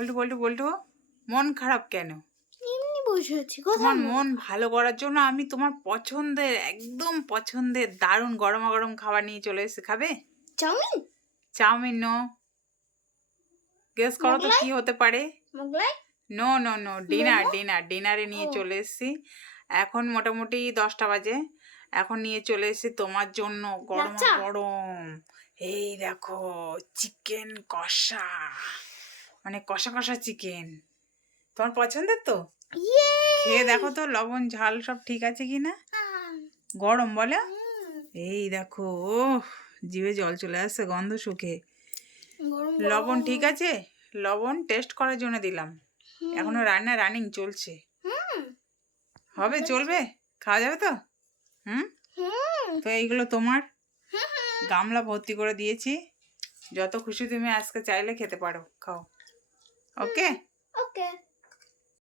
বল্টু বল্টু বল্টু, মন খারাপ কেন? এমনি বসে আছি। তোমার মন ভালো করার জন্য আমি তোমার পছন্দের, একদম পছন্দের দারুণ গরমা গরম খাবার নিয়ে চলে এসেছি। খাবে? চাউমিন? Chowmein no. গেস করো তো মোগলাই? কি হতে পারে? মোগলাই? নো নো নো, ডিনারে নিয়ে ও। চলে এসেছি। এখন মোটামুটি 10টা বাজে। এখন নিয়ে চলে এসেছি তোমার জন্য গরমা লাচ্চা? গরম। এই দেখো, চিকেন কষা, মানে কষা কষা চিকেন। তোমার পছন্দের তো? ইয়ে! খেয়ে দেখো তো লবণ ঝাল সব ঠিক আছে কি না। গরম বলো। এই দেখো, ওহ, জিভে জল চলে আসছে গন্ধ শুকে। গরম লবণ গরম। ঠিক আছে? লবণ টেস্ট করার জন্য দিলাম। এখনো রান্না রানিং চলছে। হবে? চলবে? খাওয়া যাবে তো? হুম। তো এইগুলো তোমার, গামলা ভর্তি করে দিয়েছি। যত খুশি তুমি আজকে চাইলে খেতে পারো, খাও। ওকে।